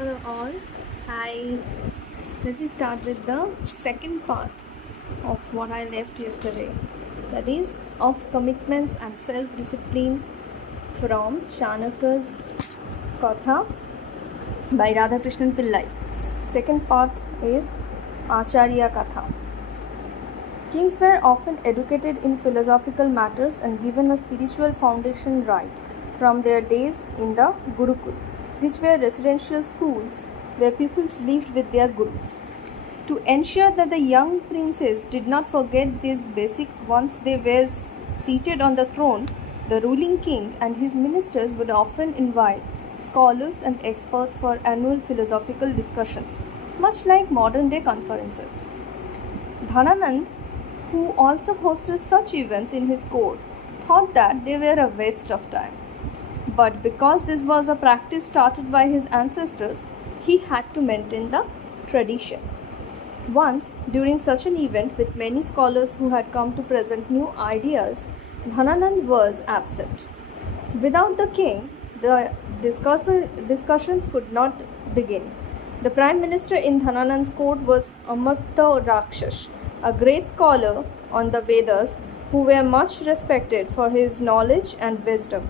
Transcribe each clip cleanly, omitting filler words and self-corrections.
Hello all. Hi. Let me start with the second part of what I left yesterday. That is of commitments and self-discipline from Chanakya's Katha by Radhakrishnan Pillai. Second part is Acharya Katha. Kings were often educated in philosophical matters and given a spiritual foundation right from their days in the Gurukul, which were residential schools where pupils lived with their guru. To ensure that the young princes did not forget these basics once they were seated on the throne, the ruling king and his ministers would often invite scholars and experts for annual philosophical discussions, much like modern day conferences. Dhananand, who also hosted such events in his court, thought that they were a waste of time. But because this was a practice started by his ancestors, he had to maintain the tradition. Once, during such an event with many scholars who had come to present new ideas, Dhananand was absent. Without the king, the discussions could not begin. The prime minister in Dhananand's court was Amarta Rakshas, a great scholar on the Vedas who were much respected for his knowledge and wisdom.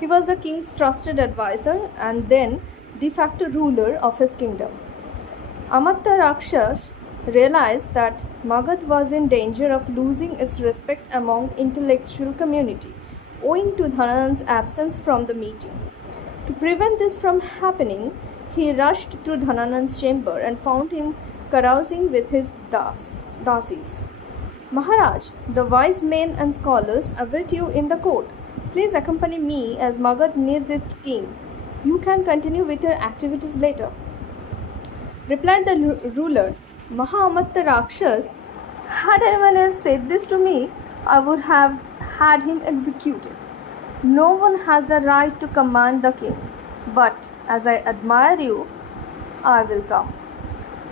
He was the king's trusted advisor and then de facto ruler of his kingdom. Amarta Rakshas realized that Magad was in danger of losing its respect among intellectual community owing to Dhananand's absence from the meeting. To prevent this from happening, he rushed to Dhananand's chamber and found him carousing with his dasis. Maharaj, the wise men and scholars await you in the court. Please accompany me as Magad needs its king. You can continue with your activities later. Replied the ruler, Mahamatta Rakshas, had anyone else said this to me, I would have had him executed. No one has the right to command the king, but as I admire you, I will come.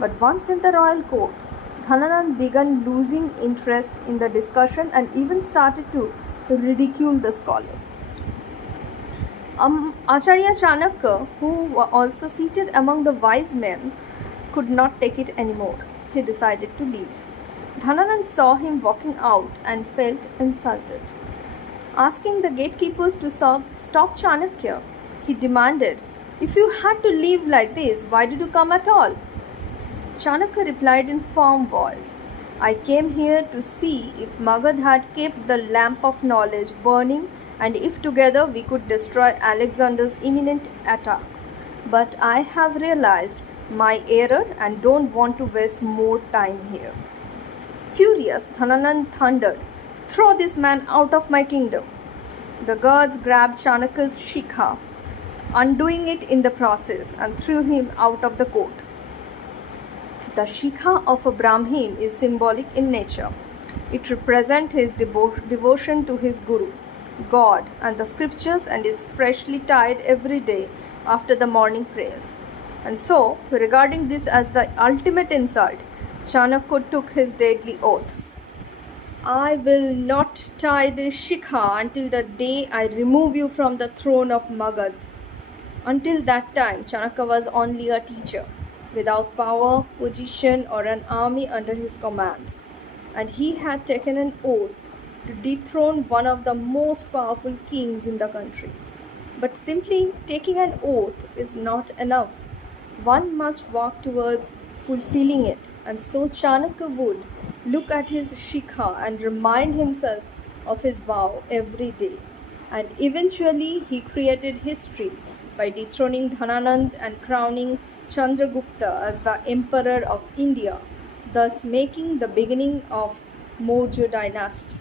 But once in the royal court, Dhananand began losing interest in the discussion and even started to ridicule the scholar. Acharya Chanakya, who was also seated among the wise men, could not take it anymore. He decided to leave. Dhananand saw him walking out and felt insulted. Asking the gatekeepers to stop Chanakya, he demanded, If you had to leave like this, why did you come at all? Chanakya replied in firm voice, I came here to see if Magad had kept the lamp of knowledge burning and if together we could destroy Alexander's imminent attack. But I have realized my error and don't want to waste more time here. Furious, Dhananand thundered, Throw this man out of my kingdom. The guards grabbed Chanakya's shikha, undoing it in the process, and threw him out of the court. The shikha of a Brahmin is symbolic in nature. It represents his devotion to his guru, God, and the scriptures and is freshly tied every day after the morning prayers. And so, regarding this as the ultimate insult, Chanakya took his deadly oath. I will not tie this shikha until the day I remove you from the throne of Magad. Until that time, Chanakya was only a teacher, without power, position, or an army under his command. And he had taken an oath to dethrone one of the most powerful kings in the country. But simply taking an oath is not enough. One must work towards fulfilling it, and so Chanakya would look at his shikha and remind himself of his vow every day. And eventually he created history by dethroning Dhananand and crowning Chandragupta as the emperor of India, thus making the beginning of Maurya dynasty.